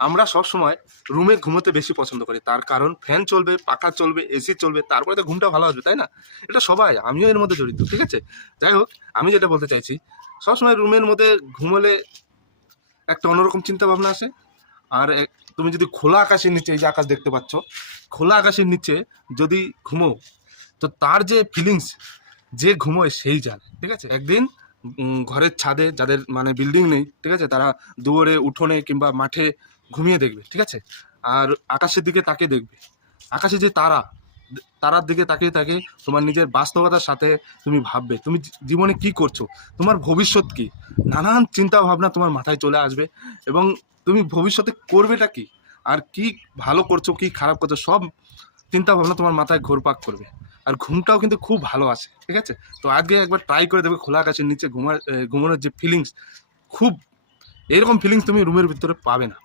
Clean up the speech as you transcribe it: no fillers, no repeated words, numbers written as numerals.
আমরা সবসময় রুমে ঘুমোতে বেশি পছন্দ করি, তার কারণ ফ্যান চলবে, পাখা চলবে, এসি চলবে, তারপরে তো ঘুমটা ভালো আসবে, তাই না? এটা সবাই, আমিও এর মধ্যে জড়িত, ঠিক আছে? যাই হোক, আমি যেটা বলতে চাইছি, সবসময় রুমের মধ্যে ঘুমোলে একটা অন্যরকম চিন্তা ভাবনা আসে। আর তুমি যদি খোলা আকাশের নিচে, এই যে আকাশ দেখতে পাচ্ছ, খোলা আকাশের নিচে যদি ঘুমো, তো তার যে ফিলিংস, যে ঘুমোয় সেই জানে, ঠিক আছে? একদিন ঘরের ছাদে, যাদের মানে বিল্ডিং নেই, ঠিক আছে, তারা দুয়ারে, উঠোনে কিংবা মাঠে ঘুমিয়ে দেখবে, ঠিক আছে? আর আকাশের দিকে তাকিয়ে দেখবে, আকাশে যে তারা, তারার দিকে তাকিয়ে তাকিয়ে তোমার নিজের বাস্তবতার সাথে তুমি ভাববে তুমি জীবনে কি করছো, তোমার ভবিষ্যৎ কি, নানান চিন্তা ভাবনা তোমার মাথায় চলে আসবে। এবং তুমি ভবিষ্যতে করবেটা কি, আর কি ভালো করছো কি খারাপ করছো, সব চিন্তা ভাবনা তোমার মাথায় ঘুরপাক করবে। আর ঘুমটাও কিন্তু খুব ভালো আসে, ঠিক আছে? তো আজকে একবার ট্রাই করে দেবে খোলা আকাশের নিচে ঘুমানোর যে ফিলিংস, খুব এরকম ফিলিংস তুমি রুমের ভিতরে পাবে না।